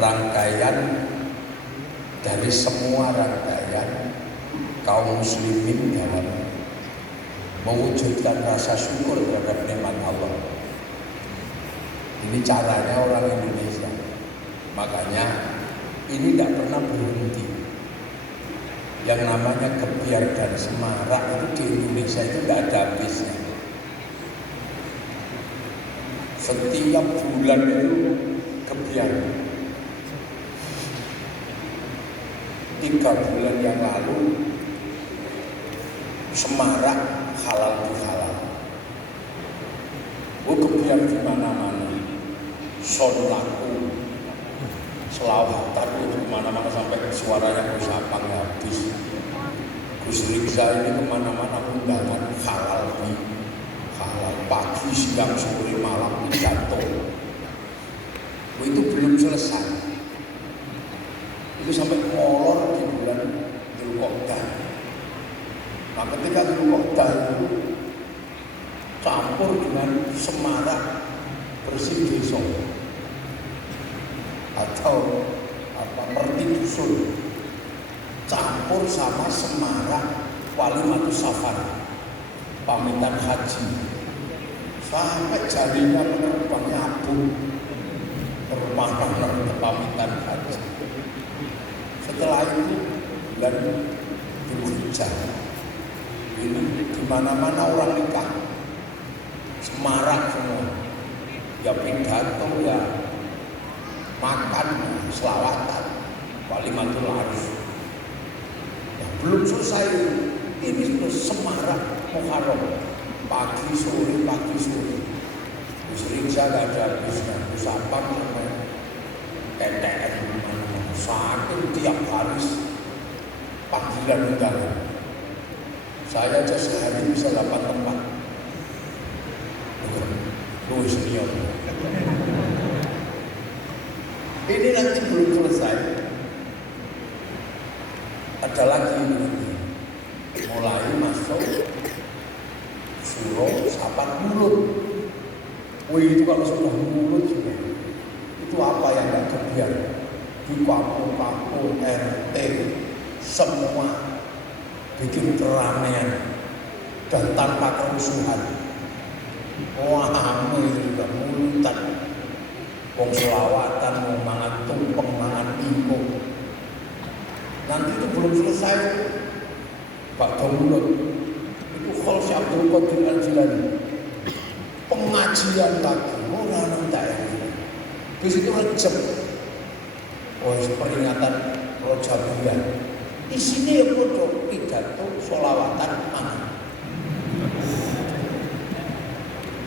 rangkaian dari semua rangkaian kaum muslimin dalam mewujudkan rasa syukur terhadap nikmat Allah. Ini caranya orang Indonesia. Makanya ini tidak pernah berhenti. Yang namanya kebiar dan semarak itu di Indonesia itu tidak ada habisnya. Setiap bulan itu kebiar. 3 bulan yang lalu semarak halal bihalal. Kebiar di mana-mana. Sonlaku, selawatan itu kemana-mana sampai suaranya Sapang habis. Gus Rizal ini kemana-mana undangan halal pagi, siang, sore, malam pidato. Itu belum selesai. Itu sampai molor di bulan Dzulqa'dah. Nah, ketika Dzulqa'dah itu campur dengan semarak bersih desa atau merti dusun, campur sama semarak walimatus safar, pamitan haji, sampai jarinya penerbang nyabung bermana-mana pamitan haji. Setelah itu bulan Dzulhijjah, ini di mana-mana orang nikah, semarak semua. Ya pidato, ya makan, selawatan, walimatul arus. Ya, belum selesai, ini sudah semarak Muharram, pagi sore. Sering saya gak ada habisnya, Sapang sampai TTN mana-mana, saking tiap hari panggilan undangan. Saya aja sehari bisa 8 tempat. Senior. Ini nanti belum selesai. Ada lagi mulai masuk Suro Sapat Mulut. Itu kalau sudah mulut juga, itu apa yang tidak kebiar di kampung-kampung RT semua bikin keramaian dan tanpa kerusuhan. Wah, itu juga mulutan. Wong selawatan, mau mangan tumpeng, mangan iko. Nanti itu belum selesai. Pak Mulut itu Khalsi Abdul Qadir Al-Jilani. Pengajian lagi, orang daerah. Di situ Rejab. Peringatan Rojabiyah. Di sini ya bodoh pidato sholawatan mana?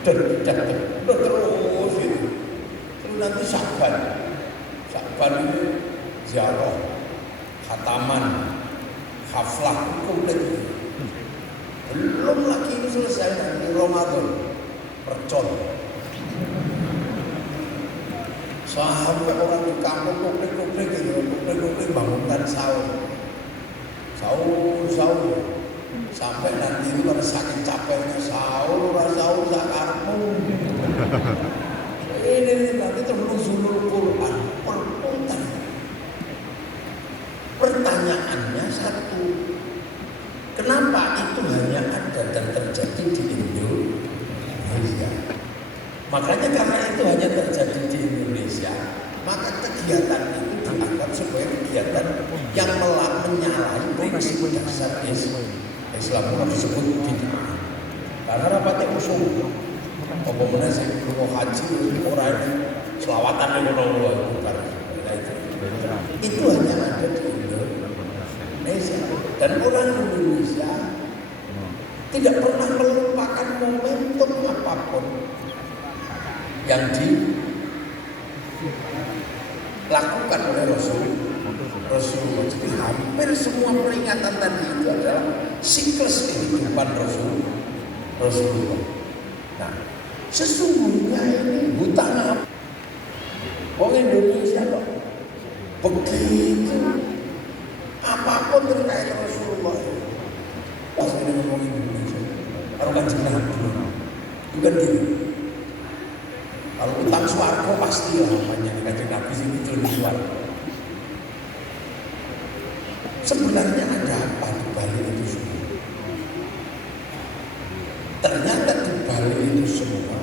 Dan terus itu. Terus nanti Syakban ini ziarah, khataman, haflah komplit. Belum lagi ini selesai nanti Ramadan, percon. Sampai orang di kampung komplit bangunkan sahur. Sampai nanti itu kan saking capeknya sahur sakarmu. Ini nanti terus Quran perpuntan. Pertanyaannya satu, kenapa itu hanya ada dan terjadi di Indonesia? Makanya karena itu hanya terjadi di Indonesia, maka kegiatan itu dianggap sebagai kegiatan yang menyalahi prinsip dasar Islam pun disebut bid'ah. Karena rapatnya usul apa menasih rumah haji orang selawatan itu hanya ada di Indonesia. Dan orang Indonesia tidak pernah melupakan momentum apapun yang dilakukan oleh Rasulullah. Jadi hampir semua peringatan tadi itu adalah siklus kehidupan Rasulullah. Nah, sesungguhnya ini hutang orang Indonesia kok begitu apapun terkait Rasulullah. Pas kita ngomong Indonesia, kalau kan jenah bukan gitu. Kalau utang swarga pasti lah banyak. Kanjeng Nabi sing itu luar. Sebenarnya ada apa di balik itu semua? Ternyata di balik itu semua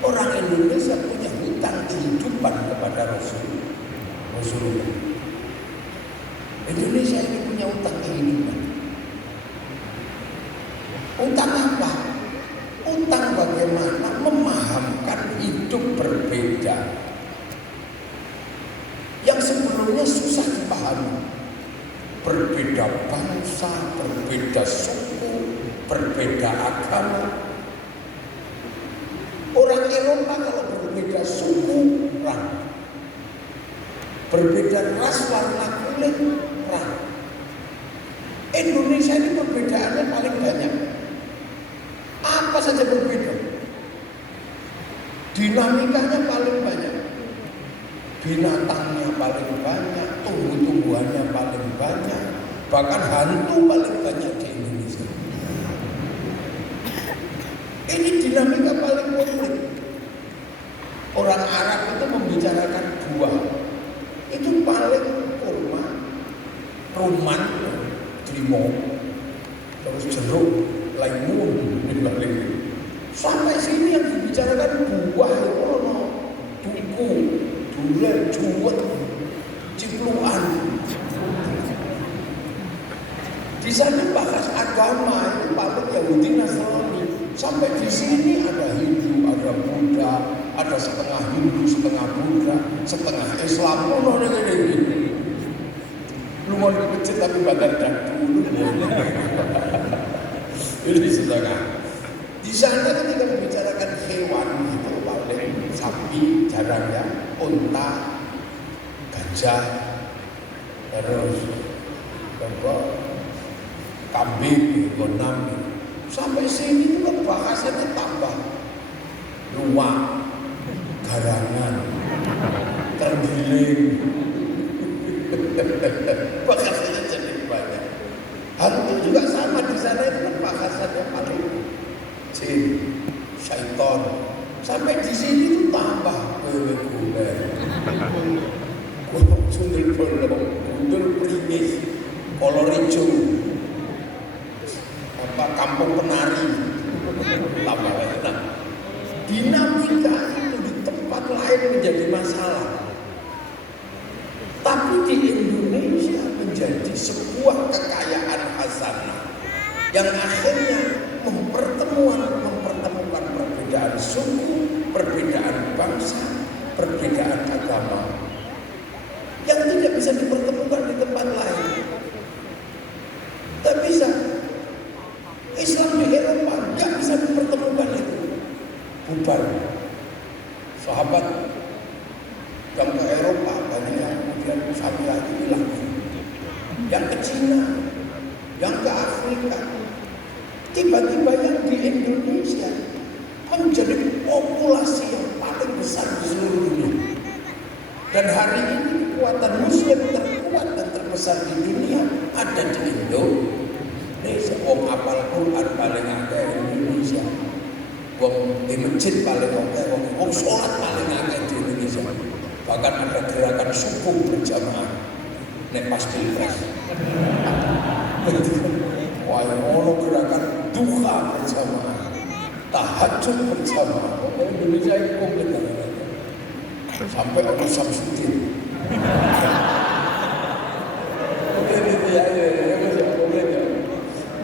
orang Indonesia punya hutang kehidupan kepada Rasulullah. Indonesia ini punya hutang kehidupan. Hutang apa? Hutang bagaimana memahamkan hidup berbeda yang sebelumnya susah dipahami. Berbeda bangsa, berbeda suku, berbeda agama. Orang Eropa kalau berbeda suku, perang. Berbeda ras, warna kulit, perang. Indonesia ini perbedaannya paling banyak. Apa saja berbeda. Dinamikanya paling banyak. Binatangnya paling banyak, tumbuh-tumbuhannya paling banyak, bahkan hantu paling banyak di Indonesia. Ini dinamika paling komplit. Orang Arab itu membicarakan buah, itu paling kurma, rumman, limau, terus jeruk, limun, dan sampai sini yang dibicarakan buah itu duku, durian, juwet, cipluan. Di sana bahas agama itu paling Yahudi Nasrani. Sampai di sini ada Hindu, ada Buddha, ada setengah Hindu, setengah Buddha, setengah Islam. Lu mau di masjid tapi bakar dulu. Ini setengah. Di sana ketika membicarakan hewan itu paling sapi, jarang ya, unta, gajah, terus kambing, gonam. Sampai sini itu kan bahasannya tambah luwak, garangan, terenggiling. Bahasannya jadi banyak. Hantu juga sama di sana itu kan bahasannya paling jin, syaiton. Sampai di sini itu tambah kuler, sundel bolong, gundul primis, kolor hijau, kampung penari, tambah enak. Dinamika itu di tempat lain menjadi masalah, tapi di Indonesia menjadi sebuah kekayaan hasanah yang akhirnya mempertemukan perbedaan suku, perbedaan bangsa, perbedaan agama yang tidak bisa dipertemukan di tempat lain. Tak bisa. Islam di Eropa nggak bisa dipertemukan itu. Bubar. Sahabat yang ke Eropa banyak yang kemudian sampai lagi hilang. Yang ke Cina, yang ke Afrika. Tiba-tiba yang di Indonesia menjadi populasi yang paling besar di seluruh dunia. Dan hari ini kekuatan Muslim terkuat dan terbesar di dunia ada di Indonesia. Wong apal Quran paling akeh di Indonesia. Wong di masjid paling akeh, wong sholat paling akeh di Indonesia. Bahkan ada gerakan subuh berjamaah. Nek pas pilpres. Wah, ono gerakan duha berjamaah. Tahajud bersama. Indonesia ini komplit. Sampai ada Samsudin.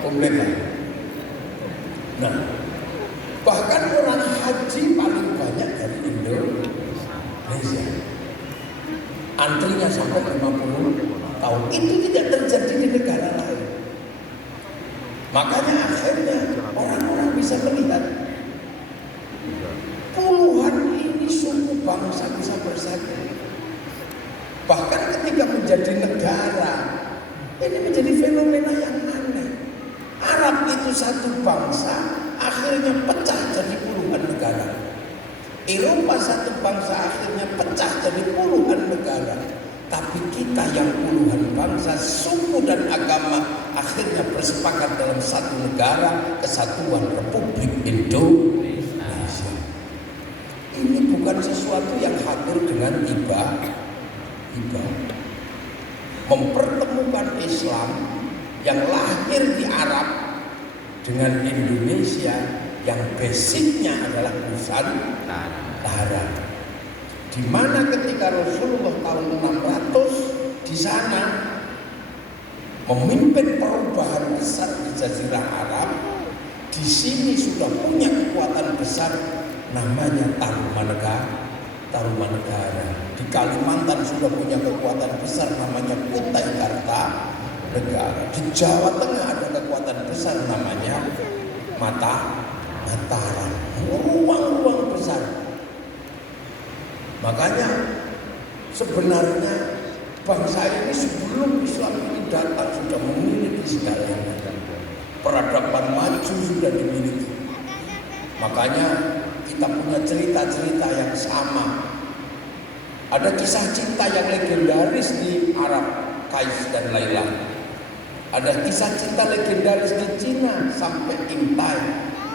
Komplit. Nah, bahkan orang haji paling banyak dari Indonesia. Antrinya sampai 50 tahun. Itu tidak terjadi di negara lain. Makanya akhirnya orang-orang bisa melihat puluhan ini suku bangsa bisa bersatu. Bahkan ketika menjadi negara, ini menjadi fenomena yang aneh. Arab itu satu bangsa, akhirnya pecah jadi puluhan negara. Eropa satu bangsa, akhirnya pecah jadi puluhan negara. Tapi kita yang puluhan bangsa, suku dan agama akhirnya bersepakat dalam satu negara, Kesatuan Republik Indonesia. Ini bukan sesuatu yang dengan tiba mempertemukan Islam yang lahir di Arab dengan Indonesia yang basicnya adalah Nusantara. Di mana ketika Rasulullah tahun 600 di sana memimpin perubahan besar di Jazirah Arab, di sini sudah punya kekuatan besar namanya Tarumanegara. Di Kalimantan sudah punya kekuatan besar namanya Kutai Kartanegara. Di Jawa Tengah ada kekuatan besar namanya Mataram. Ruang-ruang besar. Makanya sebenarnya bangsa ini sebelum Islam ini datang sudah memiliki segalanya. Peradaban maju sudah dimiliki. Makanya kita punya cerita-cerita yang sama. Ada kisah cinta yang legendaris di Arab, Kais dan Laila. Ada kisah cinta legendaris di Cina sampai Intai.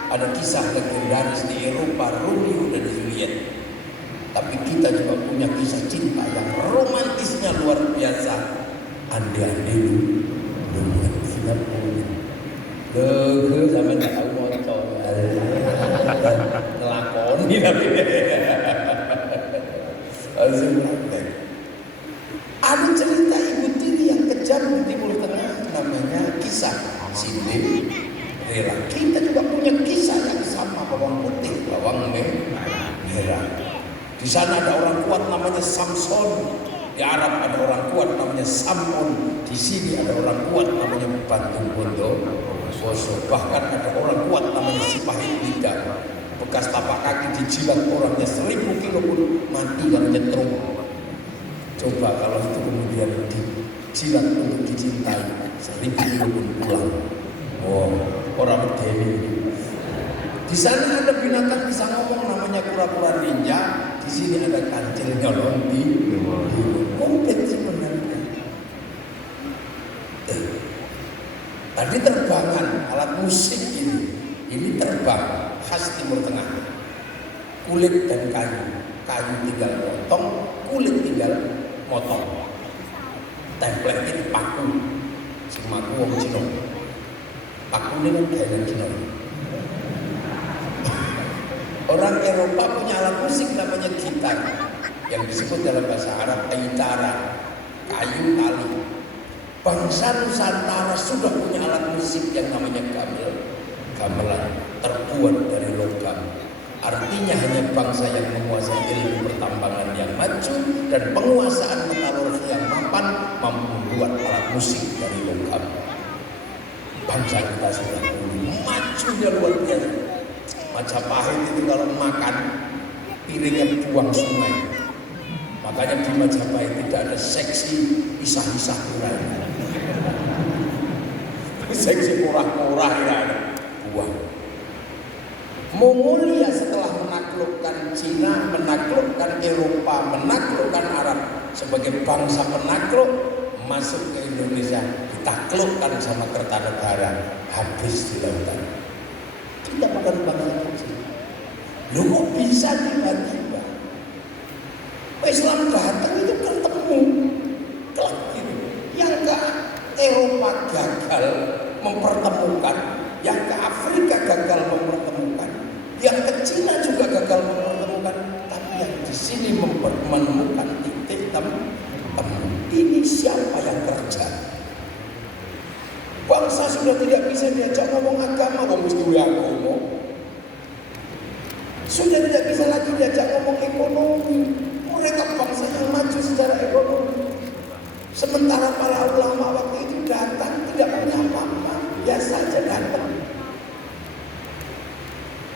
Ada kisah legendaris di Eropa, Romeo dan Juliet. Tapi kita juga punya kisah cinta yang romantisnya luar biasa. Ande-ande dulu sinar pun. Lege sampai tak tahu motor. Ngelakoni tapi. Ada cerita ibu tiri yang kejam di Timur Tengah namanya kisah Cinderella. Kita juga punya kisah yang sama, bawang putih, bawang merah. Di sana ada orang kuat namanya Samson. Di Arab ada orang kuat namanya Samon. Di sini ada orang kuat namanya Bantu Bondowoso. Bahkan ada orang kuat namanya Sipahit Lidah. Bekas tapak kaki dijilat orangnya 1000 kilo pun mati dan nyetrum. Coba kalau itu kemudian dijilat untuk dicintai 1000 kilo pun pulang. Oh, orang medeni. Di sana ada binatang bisa ngomong namanya kura-kura ninja. Di sini ada kancil nyolonti. Komplit sebenarnya. Tadi terbangan alat musik ini terbang khas Timur Tengah. Kulit dan kayu tinggal potong, kulit tinggal motong. Template paku, sing maku wong Cina. Paku ini kan gaya Cina. Orang Eropa punya alat musik namanya gitar, yang disebut dalam bahasa Arab aitara, kayu tali. Bangsa Nusantara sudah punya alat musik yang namanya gamelan, terbuat dari logam. Artinya hanya bangsa yang menguasai ilmu pertambangan yang maju dan penguasaan metalurgi yang mapan mampu membuat alat musik dari logam. Bangsa kita sudah majunya luar biasa. Majapahit itu kalau makan piringnya buang sungai. Makanya di Majapahit tidak ada seksi isah-isah kurang. Seksi murah-murah ya buang. Mongolia setelah menaklukkan Cina, menaklukkan Eropa, menaklukkan Arab sebagai bangsa penakluk masuk ke Indonesia, ditaklukkan sama Kertanegara, habis di lautan. Kita bukan bangsa kecil. Lu kok bisa tiba-tiba Islam datang itu ketemu klub itu. Yang ke Eropa gagal mempertemukan, yang ke Afrika gagal mempertemukan, yang ke Cina juga gagal mempertemukan, tapi yang di sini menemukan titik temu. Ini siapa yang kerja? Bangsa sudah tidak bisa diajak ngomong agama, mesti agama. Sudah tidak bisa lagi diajak ngomong ekonomi. Mereka bangsa yang maju secara ekonomi. Sementara para ulama waktu itu datang tidak punya apa-apa, biasa saja datang.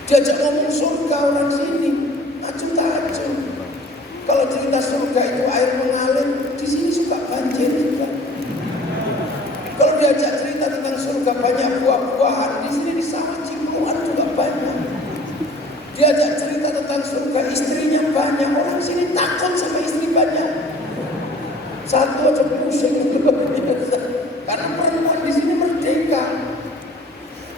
Diajak ngomong surga orang sini, maju-maju. Kalau cerita surga itu air mengalir, di sini suka banjir juga. Kalau diajak cerita tentang surga banyak buah-buahan, di sini di sana cipuan juga banyak. Diajak cerita tentang surga istrinya banyak, orang sini takut sama istri banyak. Satu aja pusing itu biasa. Karena perempuan di sini merdeka.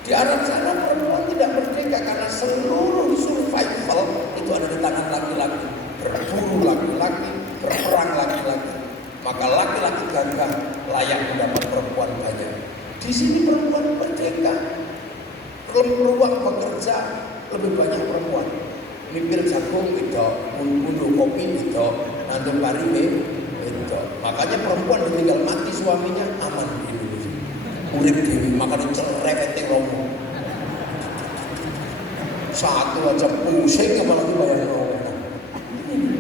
Di Arab sana perempuan tidak merdeka karena seluruh survival itu ada di tangan laki-laki. Berburu laki-laki, negankah layak mendapat perempuan banyak? Di sini perempuan merdeka, peluang bekerja lebih banyak perempuan. Mipir jagung itu, mundur kopi itu, nandur pari itu. Makanya perempuan ditinggal mati suaminya aman di Indonesia. Urip dewi, makanya cerai keting romo. Satu aja pusing apalagi bayar romo.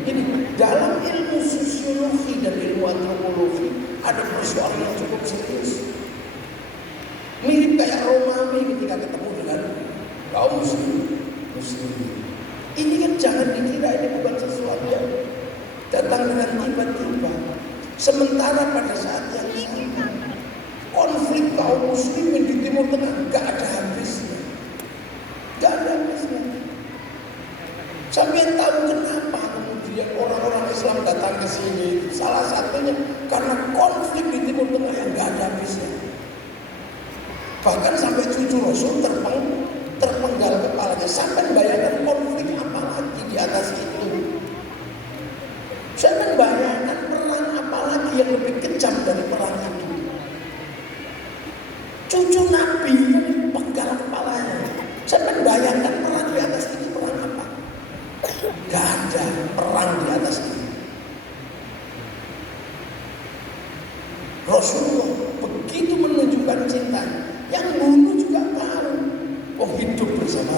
Ini dalam ilmu sosiologi dan ilmu antropologi ada persoalan yang cukup serius. Mirip kayak Romawi ketika ketemu dengan kaum muslim. Ini kan jangan dikira ini bukan sesuatu yang datang dengan tiba-tiba. Sementara pada saat yang sama konflik kaum muslimin di Timur Tengah gak ada habisnya. Gak ada habisnya. Sampai tahu kenapa kemudian orang-orang Islam datang ke sini. Salah satunya karena konflik di Timur Tengah yang gak ada habisnya. Bahkan sampai cucu Rasul terpenggal kepalanya. Sampai bayangkan konflik apa lagi di atas itu. Sampai bayangkan perang apa lagi yang lebih kejam dari perang itu. Cucu Nabi penggal kepalanya. Sampai bayangkan perang di atas ini perang apa? Gak ada perang di atas ini. Rasulullah begitu menunjukkan cintanya. Yang bunuh juga tahu, oh hidup bersama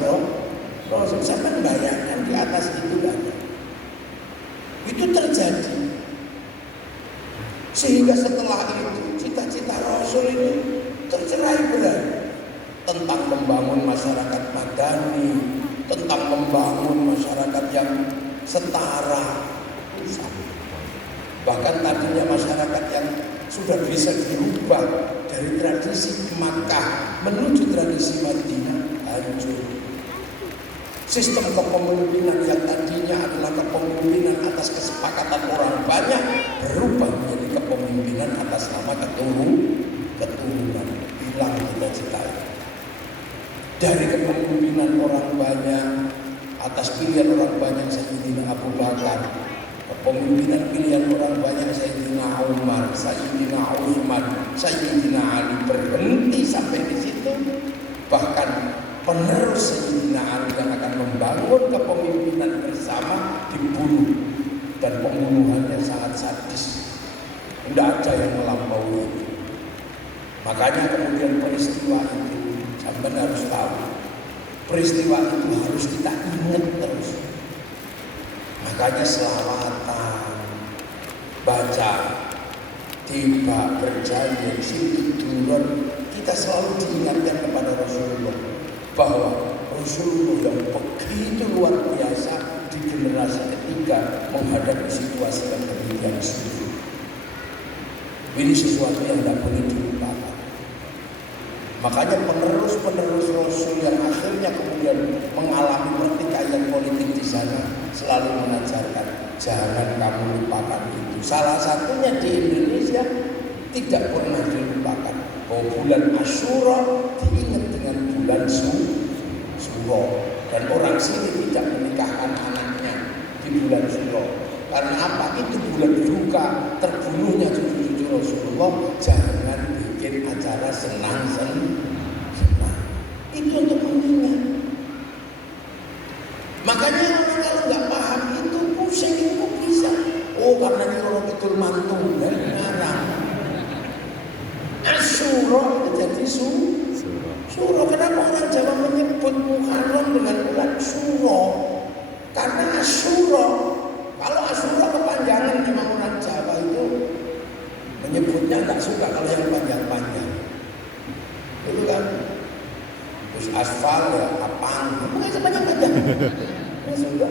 Rasul. Sampai bayangkan di atas itu kan, itu terjadi. Sehingga setelah itu cita-cita Rasul ini tercerai berai tentang membangun masyarakat madani, tentang membangun masyarakat yang setara. Bahkan tadinya masyarakat yang sudah bisa dirubah dari tradisi Makkah menuju tradisi Madinah hancur. Sistem kepemimpinan yang tadinya adalah kepemimpinan atas kesepakatan orang banyak berubah menjadi kepemimpinan atas nama keturunan. Hilang cita-cita. Dari kepemimpinan orang banyak atas pilihan orang banyak Sayyidina Abu Bakar, kepemimpinan pilihan orang banyak Sayyidina Umar, Sayyidina Utsman, Sayyidina Ali berhenti sampai di situ. Bahkan penerus Sayyidina Ali yang akan membangun kepemimpinan bersama dibunuh dan pembunuhannya sangat sadis. Tidak ada yang melampaui itu. Makanya kemudian peristiwa itu sampai harus tahu. Peristiwa itu harus kita ingat terus. Makanya selawatan, baca, tiba, berjanji, situ turun, kita selalu diingatkan kepada Rasulullah bahwa Rasulullah yang begitu luar biasa di generasi ketiga menghadapi situasi yang demikian sulit. Ini sesuatu yang tidak boleh dilupakan. Makanya penerus-penerus Rasul yang akhirnya kemudian mengalami pertikaian politik di sana selalu mengajarkan jangan kamu lupakan itu. Salah satunya di Indonesia tidak pernah dilupakan bahwa bulan Asyura diingat dengan bulan Syuro, dan orang sini tidak menikahkan anaknya di bulan Syuro. Karena apa? Itu bulan duka terbunuhnya cucu-cucu Rasulullah. Jangan bikin acara senang-senang. Itu untuk mengingat. Makanya orang kalau nggak paham itu pusing itu bisa. Oh karena ini orang betul mantung dari ngarang. Asyura itu jadi Syuro. Kenapa orang Jawa menyebut Muharram dengan bulan Syuro? Karena Asyura. Kalau Asyura kepanjangan memang orang Jawa itu menyebutnya nggak suka kalau yang panjang-panjang. Itu kan. Terus asfal ya apaan? Bukan sepanjang-panjang. Sudah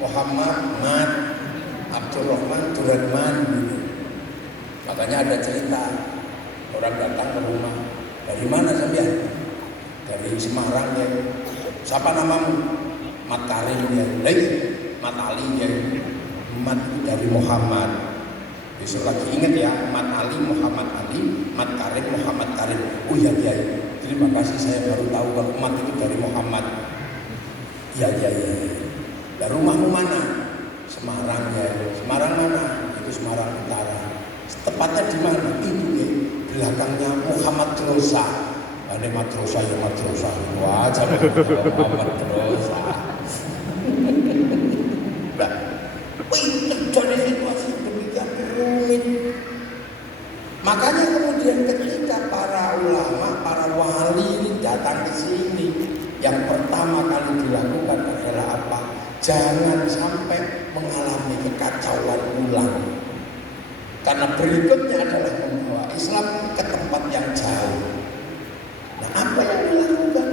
Muhammad, Mat, Abdurrahman, Durrahman gitu. Makanya ada cerita orang datang ke rumah. Dari mana sampean? Dari Semarang ya. Siapa namamu? Mat Karim ya. Mat Ali ya. Mat dari Muhammad. Besok lagi ingat ya, Mat Ali, Muhammad Ali, Mat Karim, Muhammad Karim. Oh iya. Terima kasih, saya baru tahu kalau Mat itu dari Muhammad. Iya. Dan rumahmu mana? Semarang ya. Semarang mana? Itu Semarang Utara. Tepatnya di mana? Itu ya, belakangnya Muhammad Rosa. Ada matrosa ya matrosa. Wah, jangan Muhammad Rosa. Nah, terjadi situasi demikian rumit. Makanya kemudian ketika para ulama, para wali datang ke sini, yang pertama kali dilakukan adalah apa? Jangan sampai mengalami kekacauan ulang. Karena berikutnya adalah membawa Islam ke tempat yang jauh. Nah, apa yang dilakukan?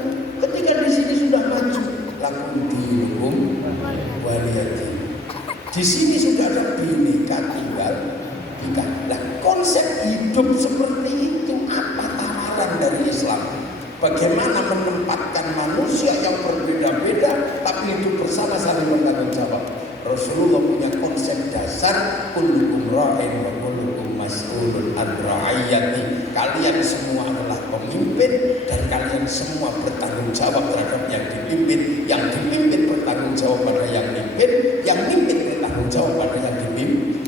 Ketika di sini sudah maju, lakum dinukum waliyadin. Di sini sudah ada bineka tunggal ika. Nah, konsep hidup seperti itu apa tawaran dari Islam? Bagaimana menempatkan manusia yang berbeda-beda tapi hidup bersama saling bertanggung jawab? Rasulullah punya konsep dasar kullukum ra'in wa kullukum mas'ulun an ra'iyati. Kalian semua adalah pemimpin dan kalian semua bertanggung jawab terhadap yang dipimpin. Yang dipimpin bertanggung jawab pada yang mimpin, yang mimpin bertanggung jawab pada yang dipimpin.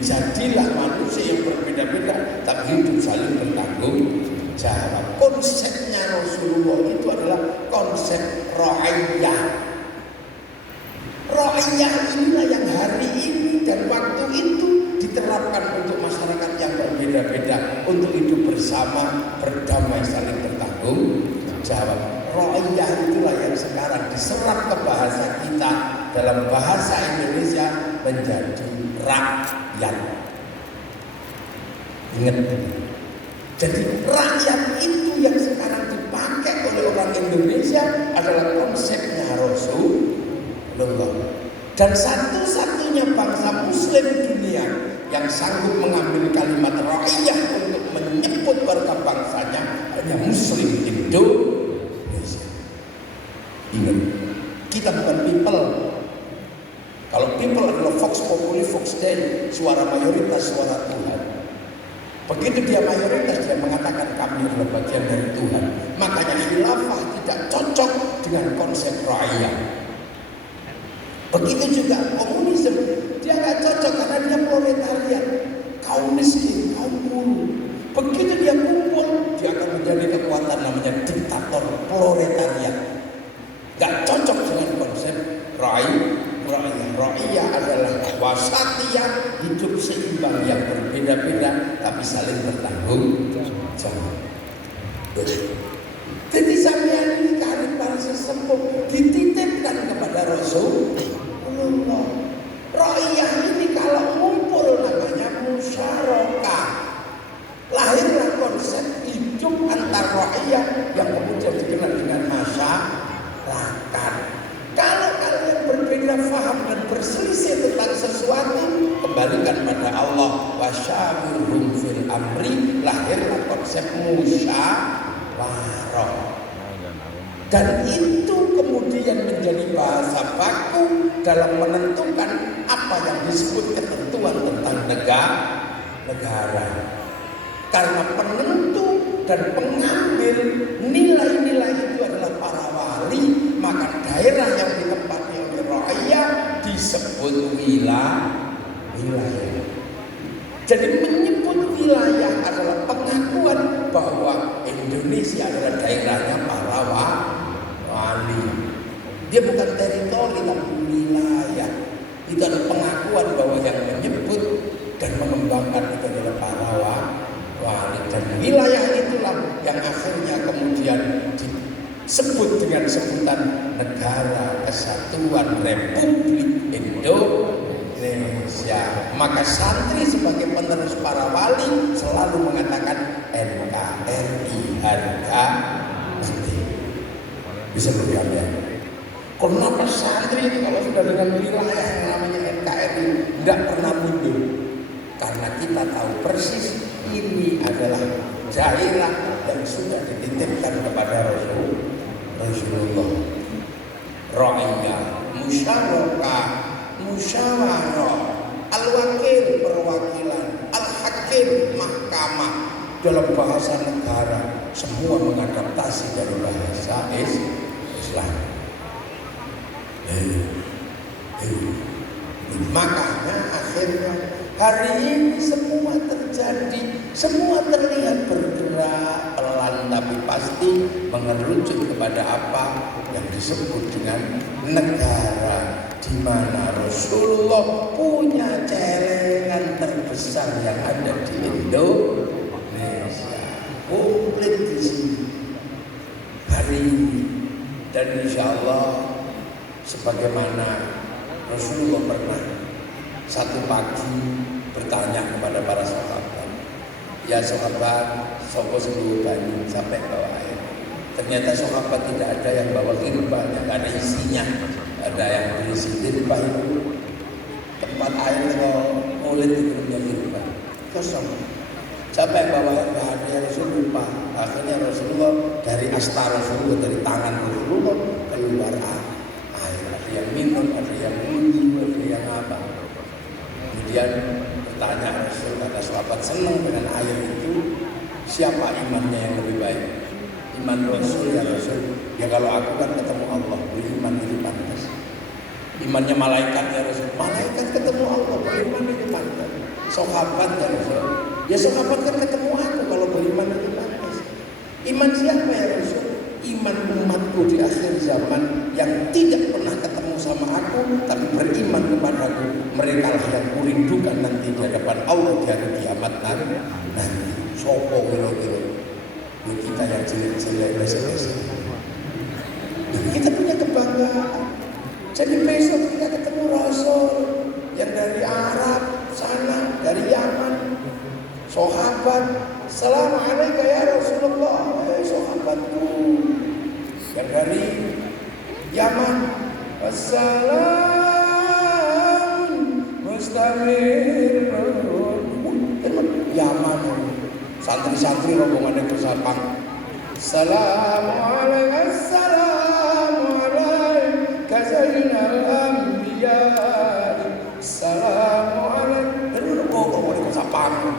Jadilah manusia yang berbeda-beda tapi hidup saling bertanggung jawab. Konsepnya Rasulullah itu adalah konsep ra'iyah. Ra'iyah inilah yang hari ini dan waktu itu diterapkan untuk masyarakat yang berbeda-beda untuk hidup bersama, berdamai, saling bertanggung jawab. Ra'iyah itulah yang sekarang diserap ke bahasa kita dalam bahasa Indonesia menjadi rakyat. Ingat. Jadi rakyat itu yang sekarang dipakai oleh orang Indonesia adalah konsepnya Rasulullah. Dan satu-satunya bangsa Muslim dunia yang sanggup mengambil kalimat ra'iyah untuk menyebut warga bangsanya hanya Muslim Indonesia. Ingat, kita bukan people. Kalau people adalah Vox Populi, Vox Dei, suara mayoritas, suara Tuhan. Begitu dia mayoritas, dia mengatakan kami adalah bagian dari Tuhan. Makanya khilafah tidak cocok dengan konsep ra'iyah. Begitu juga komunisme, dia nggak cocok karena dia proletariat, kaum miskin, kaum buruh. Begitu dia kumpul, dia akan menjadi kekuatan namanya diktator proletariat. Nggak cocok dengan konsep ra'iyah. Ra'iyah adalah wasatiyah, hidup seimbang yang berbeda-beda tapi saling bertanggung jawab. Jadi sampean ini karib para sesepuh dititipkan kepada Rasulullah. Ra'iyah ini kalau ngumpul namanya musyarakah. Lahirlah konsep hidup antar ra'iyah yang kemudian dikenal dengan masyarakat. Kalau kalian berbeda faham dan berselisih tentang sesuatu, kembalikan pada Allah. Wasyawirhum fil amri, lahirlah konsep musyawarah. Dan itu kemudian menjadi bahasa baku dalam menentukan apa yang disebut ketentuan tentang negara. Karena penentu dan pengambil nilai-nilai itu adalah para wali, maka daerah yang ditempati oleh ra'iyah disebut wilayah. Jadi menyebut wilayah adalah pengakuan bahwa Indonesia adalah daerahnya para wali. Dia bukan teritori tapi wilayah. Itu adalah pengakuan bahwa yang menyebut dan mengembangkan itu adalah para wali. Dan wilayah itulah yang akhirnya kemudian disebut dengan sebutan Negara Kesatuan Republik Indonesia. Maka santri sebagai penerus para wali selalu mengatakan NKRI, harga mati. Bisa berkata, kenapa santri itu kalau sudah dengan wilayah yang namanya NKRI tidak pernah mundur? Karena kita tahu persis ini adalah daerah yang sudah dititipkan kepada Rasulullah. Ra'iyah, musyawarah, al-wakil perwakilan, al-hakim mahkamah. Dalam bahasa negara semua mengadaptasi dari bahasa Islam. Makanya akhirnya hari ini semua terjadi terjadi, semua terlihat bergerak pelan tapi pasti mengerucut kepada apa yang disebut dengan negara, di mana Rasulullah punya celengan terbesar yang ada di Indonesia. Komplit di sini hari ini. Dan insya Allah sebagaimana Rasulullah pernah satu pagi bertanya kepada para sahabat, ya sahabat, sopo sebelum banyu sampai bawa air. Ternyata sahabat tidak ada yang bawa kirba, tidak ada isinya. Ada yang berisi kirba itu tempat air kalau kulit itu punya kirba kosong. Sampai bawa air ke hati Rasulullah. Akhirnya Rasulullah dari asta Rasulullah, dari tangan Rasulullah keluar air. Ada yang minum, ada yang wudhu, ada yang apa. Kemudian bertanya Rasul, kata sahabat senang dengan air itu, siapa imannya yang lebih baik? Iman Rasul ya Rasul. Ya kalau aku kan ketemu Allah, beriman itu pantas. Imannya malaikat ya Rasul. Malaikat ketemu Allah, beriman itu pantas. Sahabat ya Rasul. Ya sahabat kan ketemu aku, kalau beriman itu pantas. Iman siapa ya Rasul? Iman umatku di akhir zaman yang tidak pernah ketemu sama aku tapi beriman kepadaku. Mereka lah yang kurindukan nanti di hadapan Allah di hari kiamat nanti. Sopo kilo-kilo. Kita yang jelek-jelek lesek-lesek. Kita punya kebanggaan. Jadi besok kita ketemu Rasul yang dari Arab sana, dari Yaman. Sahabat, Assalamualaikum ya Rasulullah. Sahabatku yang dari Yaman, Assalam mustamir. Yaman, santri-santri rombongan yang bersapang. Assalamualaikum, assalamualaikum Zainal Anbiya. Assalamualaikum. Dan rombongan bersapang.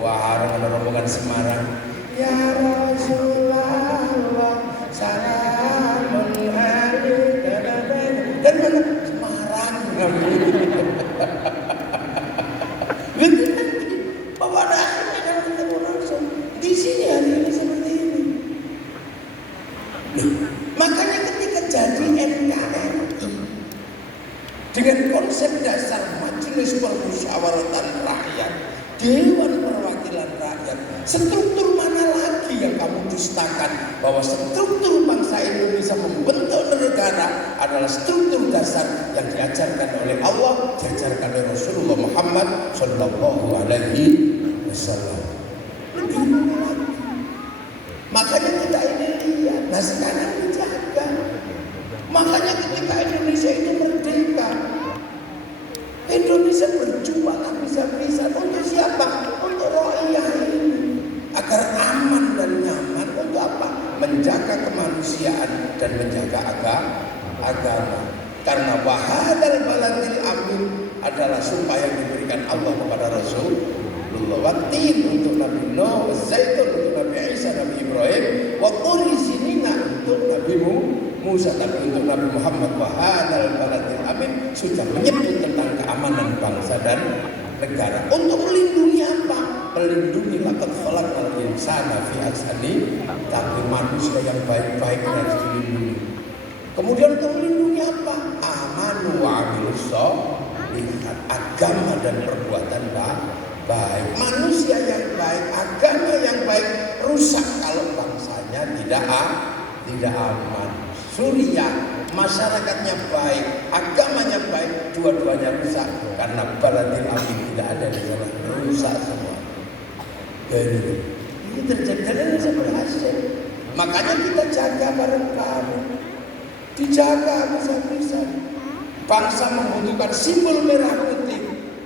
Wah, ada rombongan Semarang. Ya Rasulullah, salamun alaikum. Dan mana Semarang. Bapak dah ketemu langsung di sini hari ini seperti ini. Makanya ketika jadi NKRI dengan konsep dasar Majelis Permusyawaratan Rakyat, Dewan Perwakilan Rakyat, struktur mana lagi yang kamu dustakan bahwa struktur bangsa Indonesia membentuk negara adalah struktur dasar yang diajarkan oleh Allah, diajarkan oleh Rasulullah Muhammad Sallallahu Alaihi Wasallam. Makanya kita ini lihat, nah sekarang dijaga. Makanya ketika Indonesia itu merdeka, Indonesia berjuang habis-habisan untuk siapa? Untuk rakyat ini, agar aman dan nyaman. Untuk apa? Menjaga kemanusiaan dan menjaga agama. Karena wahadal baladil amin adalah sumpah yang diberikan Allah kepada Rasulullah. Watin untuk Nabi Nuh, Zaitun untuk Nabi Isa, Nabi Ibrahim, wa quri sinina untuk Nabi Musa, tapi untuk Nabi Muhammad wahadal baladil amin sudah menyebut tentang keamanan bangsa dan negara. Untuk melindungi apa? Melindungi laqad khalaqal insana fi ahsani, tapi manusia yang baik-baik harus dilindungi. Kemudian untuk melindungi apa? Amanu wa amilus sholihat, agama dan perbuatan baik. Manusia yang baik, agama yang baik rusak kalau bangsanya tidak aman. Suriah, masyarakatnya baik, agamanya baik, dua-duanya rusak karena baladil amin tidak ada di sana, rusak semua. Ini terjadi dan ini berhasil. Makanya kita jaga bareng-bareng, dijaga habis-habisan. Bangsa membutuhkan simbol merah putih.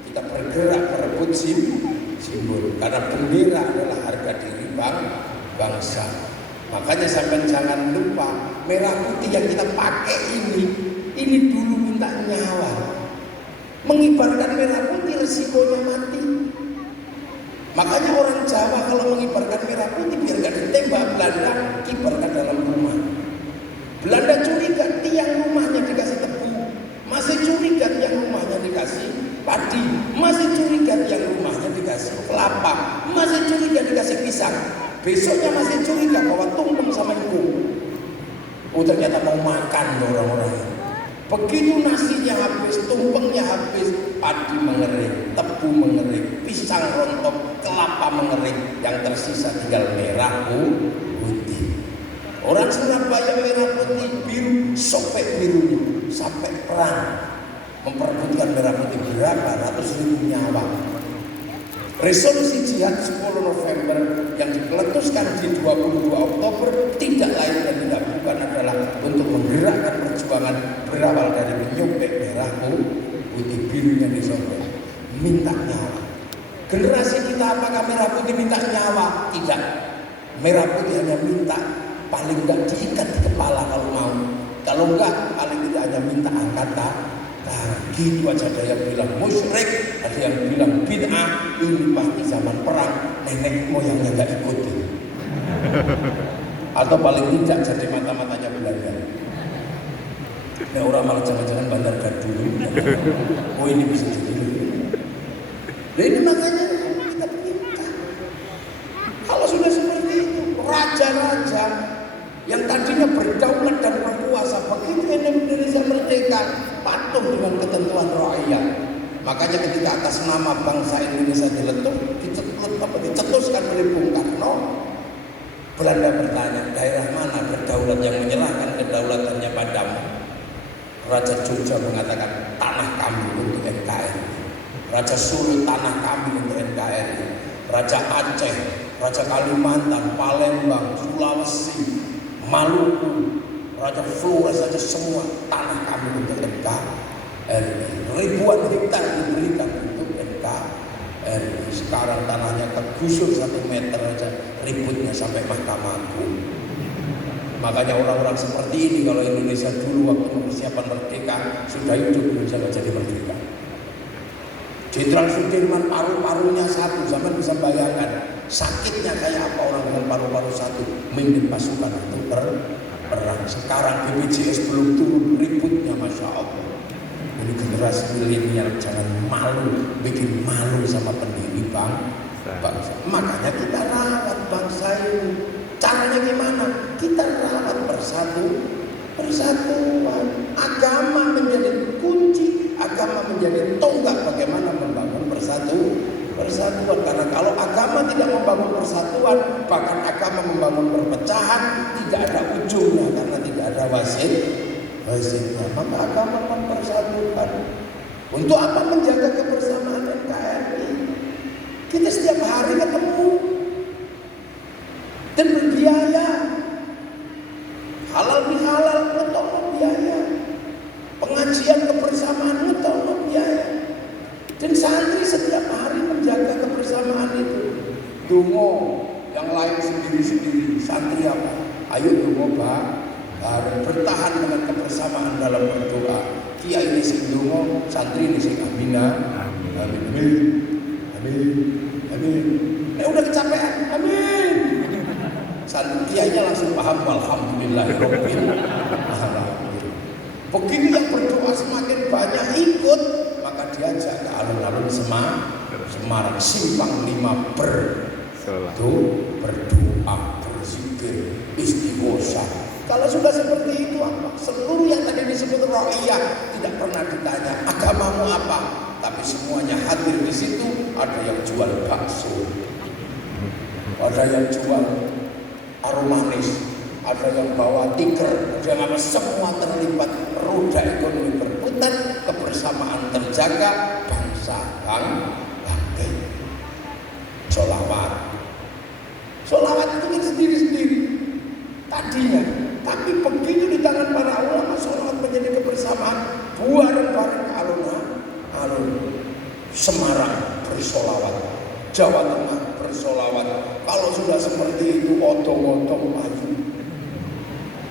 Kita bergerak merebut simbol karena bendera adalah harga diri bangsa. Makanya sampai jangan lupa merah putih yang kita pakai ini dulu minta nyawa. Mengibarkan merah putih resikonya mati. Makanya orang Jawa kalau mengibarkan merah putih biar gak ditembak Belanda, kibarkan dalam rumah. Belanda curiga tiang rumahnya dikasih tebu, masih curiga tiang rumahnya dikasih padi, masih curiga tiang rumahnya dikasih kelapa. Besoknya masih curiga bahwa tumpeng sama ibu. Oh ternyata mau makan orang-orang. Begitu nasinya habis, tumpengnya habis, padi mengering, tebu mengering, pisang rontok, kelapa mengering, yang tersisa tinggal merah putih. Orang Surabaya merah putih biru, sobek biru sampai perang memperebutkan merah putih berapa ratus ribu nyawa. Resolusi jihad 10 November yang dipeletuskan di 22 Oktober tidak lain dan tidak bukan adalah untuk menggerakkan perjuangan berawal dari menyobek merah putih birunya disobek, minta nyawa. Generasi kita apakah merah putih minta nyawa? Tidak. Merah putih hanya minta paling enggak diikat di kepala kalau mau. Kalau enggak paling tidak hanya minta angkat gitu aja. Ada yang bilang musyrik, ada yang bilang bid'ah. Ini pasti zaman perang, nenek moyangnya enggak ikuti. Atau paling tidak jadi mata-matanya Belanda. Nah orang malah jangan-jangan bandar dulu. Oh ini bisa jadi. Nah ini makanya kita minta. Kalau sudah seperti itu, raja-raja yang tadinya berdaulat dan berkuasa, begitu Indonesia merdeka, patuh dengan ketentuan rakyat. Makanya ketika atas nama bangsa Indonesia dicetuskan oleh Bung Karno, Belanda bertanya, daerah mana berdaulat yang menyerahkan kedaulatannya padamu? Raja Jogja mengatakan, tanah kami untuk NKRI. Raja Solo, tanah kami untuk NKRI. Raja Aceh, Raja Kalimantan, Palembang, Sulawesi, Maluku, Raja Flores saja semua tanah kami untuk NKRI. Ribuan hektar diberikan untuk NKRI. Sekarang tanahnya kegusur 1 meter saja, ributnya sampai Mahkamah Agung. Makanya orang-orang seperti ini kalau Indonesia dulu waktu persiapan merdeka sudah hidup Indonesia nggak jadi merdeka. Jenderal Sudirman paru-parunya satu, zaman bisa bayangkan sakitnya kayak apa orang dengan paru-paru satu memimpin pasukan untuk perang. Sekarang BPJS belum turun, ributnya masya Allah. Ini generasi milenial jangan malu, bikin malu sama pendiri bangsa. Makanya kita rawat bangsa ini. Caranya gimana? Kita rawat persatuan. Agama menjadi kunci, agama menjadi tonggak bagaimana membangun persatuan. Karena kalau agama tidak membangun persatuan, bahkan agama membangun perpecahan, tidak ada ujungnya karena tidak ada wasitnya. Maka agama mempersatukan. Untuk apa menjaga kebersamaan NKRI? Kita setiap hari ketemu dan berbiaya. Halal bihalal ngetono biaya. Pengajian kebersamaan ngetono biaya. Dan santri setiap hari menjaga kebersamaan itu. Dungo yang lain sendiri-sendiri, santri apa? Ayo dungo bareng, bertahan dengan kebersamaan dalam berdoa. Kiai ini sing dungo, santri ini sing amina. Amin. Udah kecapean, amin. Santri kiainya langsung paham, alhamdulillahirabbil alamin. Begitu yang berdoa semakin banyak ikut, maka diajak ke alun-alun Semarang, simpang 5 berdoa, berzikir, istighosah. Kalau sudah seperti itu apa? Seluruh yang tadi disebut rakyat tidak pernah ditanya agamamu apa, tapi semuanya hadir di situ. Ada yang jual bakso, ada yang jual aromanis, ada yang bawa tikar, ada yang semua terlibat. Roda ekonomi berputar, kebersamaan terjaga, bangsa bangkit. Solawat itu kan sendiri-sendiri tadinya, tapi begitu di tangan para ulama, solawat menjadi kebersamaan. Bareng-bareng alun Semarang bersolawat, Jawa Tengah bersolawat. Kalau sudah seperti itu, odong-odong maju,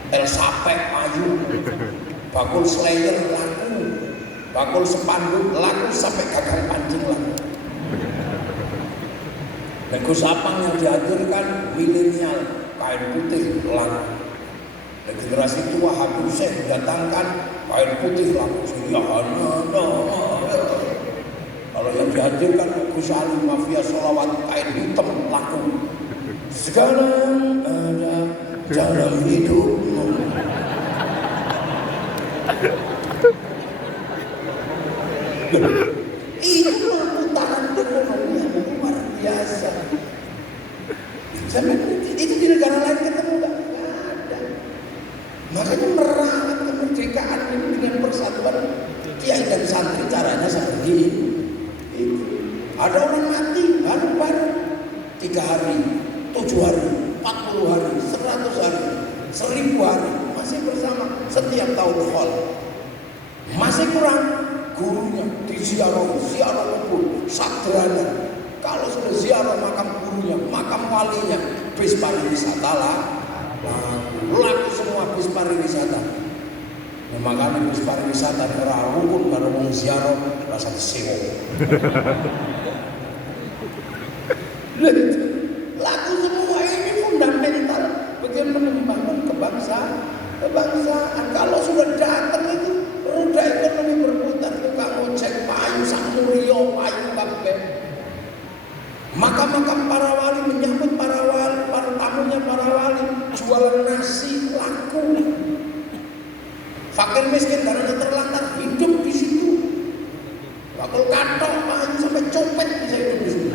El Sapek maju, bakul slayer laku, bakul sepanduk laku, sampai gagang pancing laku. Gus Apang yang dihadirkan milenial, kain putih laku. Dan generasi tua Habib Syekh datangkan kain putih laku. Kalau yang dihadirkan Gus Ali mafia solawat kain hitam laku. segala yang ada dalam hidupmu. Itu putaran ekonomi yang luar biasa. Itu di negara lain ketemu nggak ada. Makanya merawat kemerdekaan ini dengan persatuan kiai dan santri caranya seperti ini. Ada orang mati baru-baru 3 hari, 7 hari, 40 hari, 100 hari, 1000 hari masih bersama setiap tahun hol. Masih kurang gurunya diziarah, ziarah kubur, sadranya. Kalau sudah ziarah makam gurunya, makam walinya, bis pariwisata lah. Laku semua bis pariwisata. Makanya bis pariwisata ora rukun karo wong ziarah rasa sewa. Laku semua ini fundamental bagaimana membangun kebangsaan. Kalau sudah datang itu roda ekonomi berputar, tukang ojek payu sakmurio payu kabeh. Makam-makam para wali menyambut para wali, para tamunya para wali, jualan nasi laku. Fakir miskin karena terlantar hidup di situ. Bakul kantong payu sampai copet bisa hidup di situ.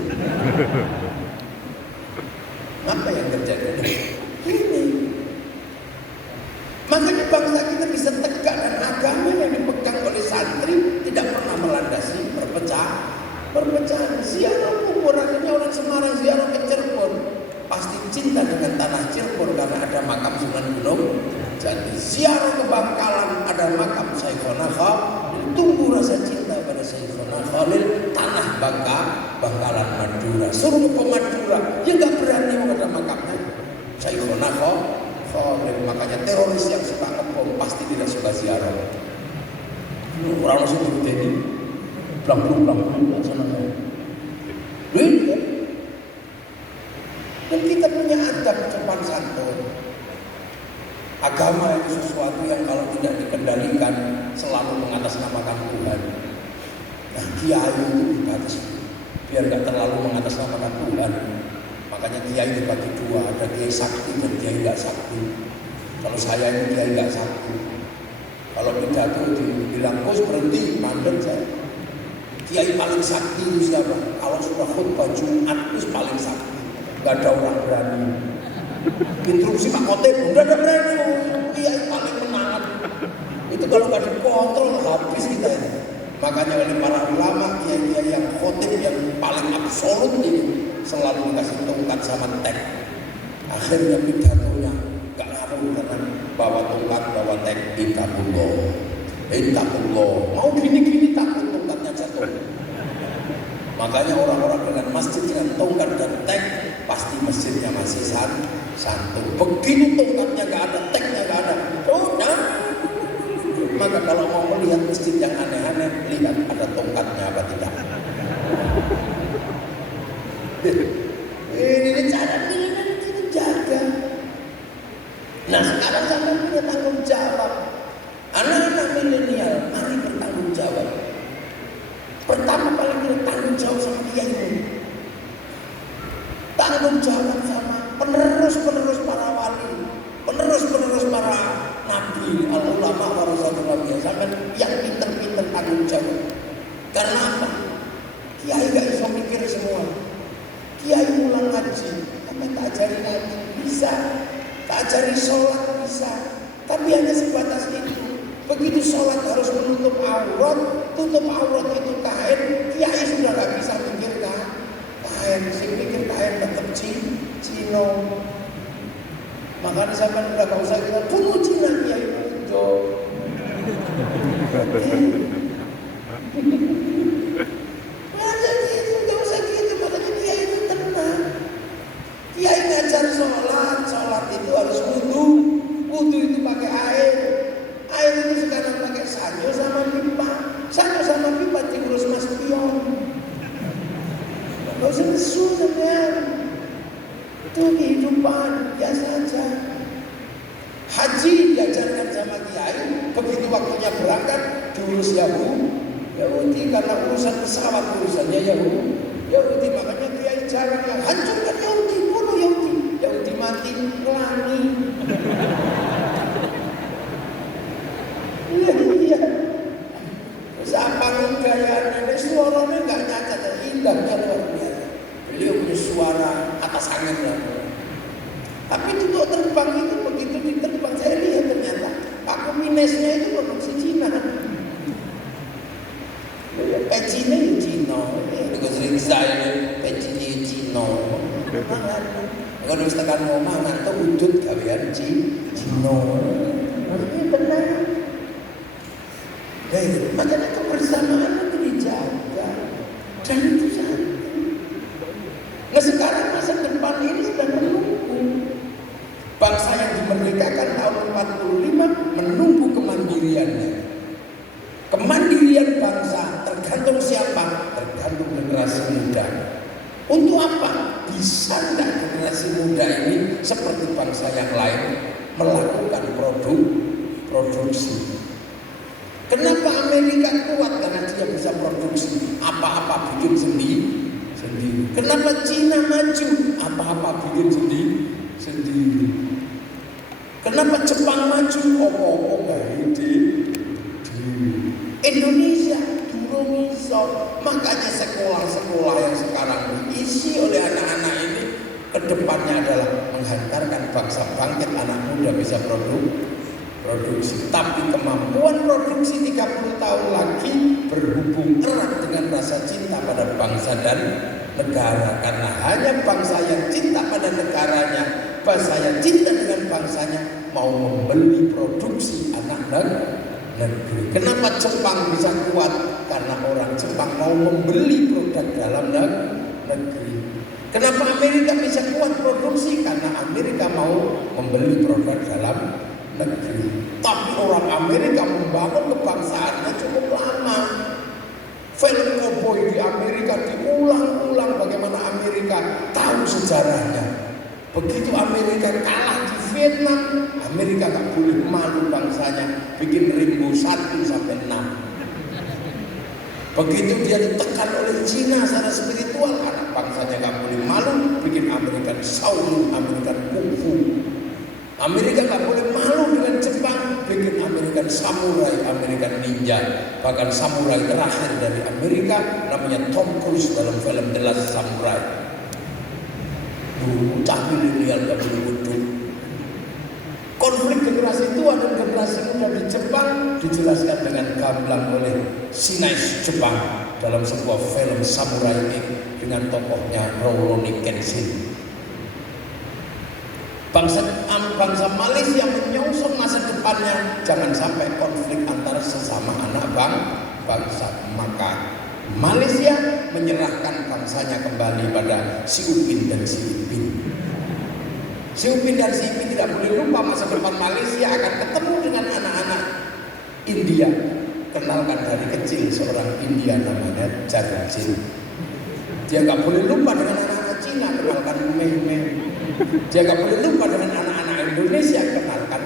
Apa yang terjadi? Ini. Makanya bangsa kita bisa tegak dan agama yang dipegang oleh santri tidak pernah melandasi perpecahan. Ziarah kubur, akhirnya orang Semarang ziarah ke Cirebon pasti cinta dengan tanah Cirebon karena ada makam Sunan Gunung. Jadi ziarah ke Bangkalan ada makam Syekhona Khalil, tunggu rasa cinta pada Syekhona Khalil, tanah Bangkalan Madura. Suruh ke Madura, ya nggak berani mau ada makamnya Syekhona Khalil. Makanya teroris yang suka ngebom pasti tidak suka ziarah. Orang langsung jadi belang-belang sana. Dan kita punya adab sopan santun. Agama itu sesuatu yang kalau tidak dikendalikan selalu mengatasnamakan Tuhan. Nah, kiai itu dibatasi biar nggak terlalu mengatasnamakan Tuhan. Makanya kiai dibagi 2, ada kiai sakti dan kiai nggak sakti. Kalau saya ini kiai nggak sakti. Kalau pidato dibilang bos berhenti, mandek saya. Kiai paling sakti itu siapa? Kalau sudah khutbah Jumat itu paling sakti. Gak ada orang berani. Instruksi Pak Khotib, udah ada berani. Kiai paling menangan. Itu kalau gak dikontrol habis kita ini. Makanya oleh para ulama, kiai-kiai yang khotib yang paling absolut ini selalu dikasih tongkat sama tek. Akhirnya pidatonya gak ngaruh dengan bawa tongkat, bawa tek. Intaqullah. Mau gini-gini takut tongkatnya jatuh. Makanya orang-orang dengan masjid dengan tongkat dan tek pasti masjidnya masih santun. Begitu tongkatnya gak ada, teknya gak ada, udah. Maka kalau mau melihat masjid yang aneh-aneh, lihat ada tongkatnya apa tidak. Ini cara kita jaga. Nah sekarang sampai punya tanggung jawab. Anak-anak milenial, mari bertanggung jawab. Pertama paling kita tanggung jawab sama kiai. Tanggung jawab sama penerus para wali, penerus para nabi, al-ulama warasatul anbiya. Sampai yang pinter-pinter tanggung jawab. Karena apa? Kiai gak bisa mikir semua. Kiai ulang ngaji, tapi tak ajari ngaji bisa, tak ajari sholat bisa, tapi hanya sebatas itu. Begitu sholat harus menutup aurat, tutup aurat itu kain, kiai sudah gak bisa mikir kain, sing mikir kain tetap Cino. Makanya sampai udah gak usah kita bunuh Cina kiai muncul. Masa gitu, gak usah gitu, makanya kiai itu tenang. Kiai ngajar sholat itu harus wudhu itu pakai air. Air itu sekarang pakai sanyo sama pipa diurus Mas Pion. Gak usah nesu teman. Itu kehidupan biasa aja. Haji diajarkan sama kiai, begitu waktunya berangkat diurus Yahudi karena urusan pesawat urusannya Yahudi. Makanya kiai jangan yang hancurkan Yahudi, bunuh Yahudi. atas angin lah. Tapi untuk terbang itu begitu diterbang saya lihat ternyata paku minusnya itu produksi Cina. Pecinya ya Cina, itu sering saya pecinya Cina. Kalau harus tekan ngomong atau udut kalian Cina. Ini benar. Makanya kebersamaan itu dijaga dan itu satu. Nah sekarang masa depan ini sedang menunggu. Bangsa yang dimerdekakan tahun 45 menunggu kemandiriannya. Kemandirian bangsa tergantung siapa? Tergantung generasi muda. Untuk apa? Bisa enggak generasi muda ini seperti bangsa yang lain melakukan produksi? Kenapa Amerika kuat? Karena dia bisa produksi apa-apa bikin sendiri. Kenapa Cina maju? Apa-apa bikin sendiri. Kenapa Jepang maju? Apa-apa gak di Indonesia durung iso. Makanya sekolah-sekolah yang sekarang diisi oleh anak-anak ini kedepannya adalah menghantarkan bangsa bangkit, anak muda bisa produksi. Tapi kemampuan produksi 30 tahun lagi berhubung erat dengan rasa cinta pada bangsa dan negara. Karena hanya bangsa yang cinta pada negaranya, bangsa yang cinta dengan bangsanya mau membeli produksi anak negeri. Kenapa Jepang bisa kuat? Karena orang Jepang mau membeli produk dalam negeri. Kenapa Amerika bisa kuat produksi? Karena Amerika mau membeli produk dalam negeri. Tapi orang Amerika membangun kebangsaannya cukup lama. Film cowboy di Amerika diulang-ulang bagaimana Amerika tahu sejarahnya. Begitu Amerika kalah di Vietnam, Amerika gak boleh malu bangsanya, bikin Rimbo 1 sampai 6. Begitu dia ditekan oleh Cina secara spiritual, anak bangsanya gak boleh malu, bikin American Shaolin, American Kung Fu. Amerika gak boleh malu dengan Jepang, bikin American Samurai, American Ninja. Bahkan samurai terakhir dari Amerika namanya Tom Cruise dalam film The Last Samurai. Bocah milenial gak boleh bodoh. Konflik generasi tua dan generasi muda di Jepang dijelaskan dengan gamblang oleh Shinai Jepang dalam sebuah film Samurai X dengan tokohnya Rurouni Kenshin. Bangsa Malaysia menyongsong masa depannya, jangan sampai konflik antara sesama anak bangsa. Maka Malaysia menyerahkan bangsanya kembali pada si Upin dan si Ipin. Si Upin dan si Ipin tidak boleh lupa masa depan Malaysia akan ketemu dengan anak-anak India. Kenalkan dari kecil seorang India namanya Churchill. Dia nggak boleh lupa dengan anak-anak Cina, kenalkan Mei Mei. Dia gak boleh lupa dengan anak-anak Indonesia, kenalkan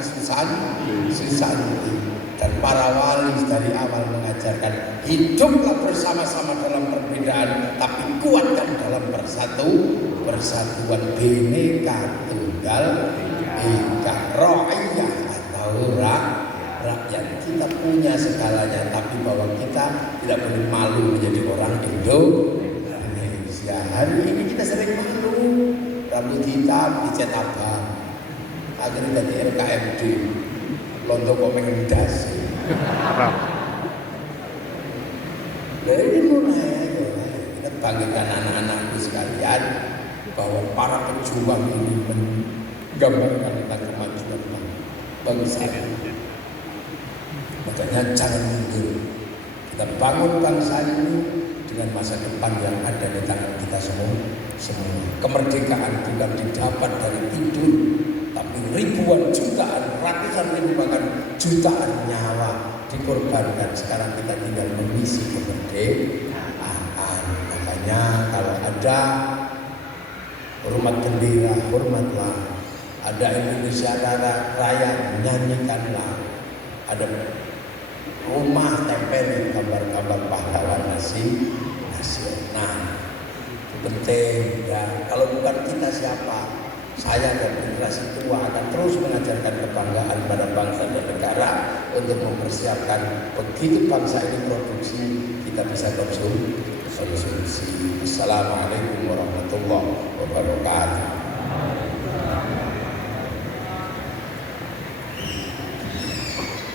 Susanti. Dan para wali dari awal mengajarkan hiduplah bersama-sama dalam perbedaan, tapi kuatkan dalam persatuan. Bhinneka Tunggal Ika, Ro'iyah atau rakyat. Kita punya segalanya, tapi bahwa kita tidak boleh malu menjadi orang Indonesia. Hari ini kita sering malu. Rambut hitam dicat abang, akhirnya jadi RKMD, lontong komeng ndas. Dari mulai aja, kita bangkitkan anak-anakku sekalian bahwa para pejuang ini menggambarkan tentang kemajuan bangsa. Makanya jangan mundur. Kita bangun bangsa ini dengan masa depan yang ada di tangan kita semua. Kemerdekaan bukan didapat dari tidur, tapi ribuan jutaan, ratusan ribu bahkan jutaan nyawa dikorbankan. Sekarang kita tinggal mengisi kemerdekaan. Makanya kalau ada hormat bendera, hormatlah. Ada Indonesia Raya, nyanyikanlah. Ada rumah tempel gambar-gambar pahlawan nasional. Penting ya, kalau bukan kita siapa? Saya dan generasi tua akan terus mengajarkan kebanggaan pada bangsa dan negara untuk mempersiapkan begitu bangsa ini produksi, kita bisa konsumsi. solusi. Assalamualaikum warahmatullahi wabarakatuh.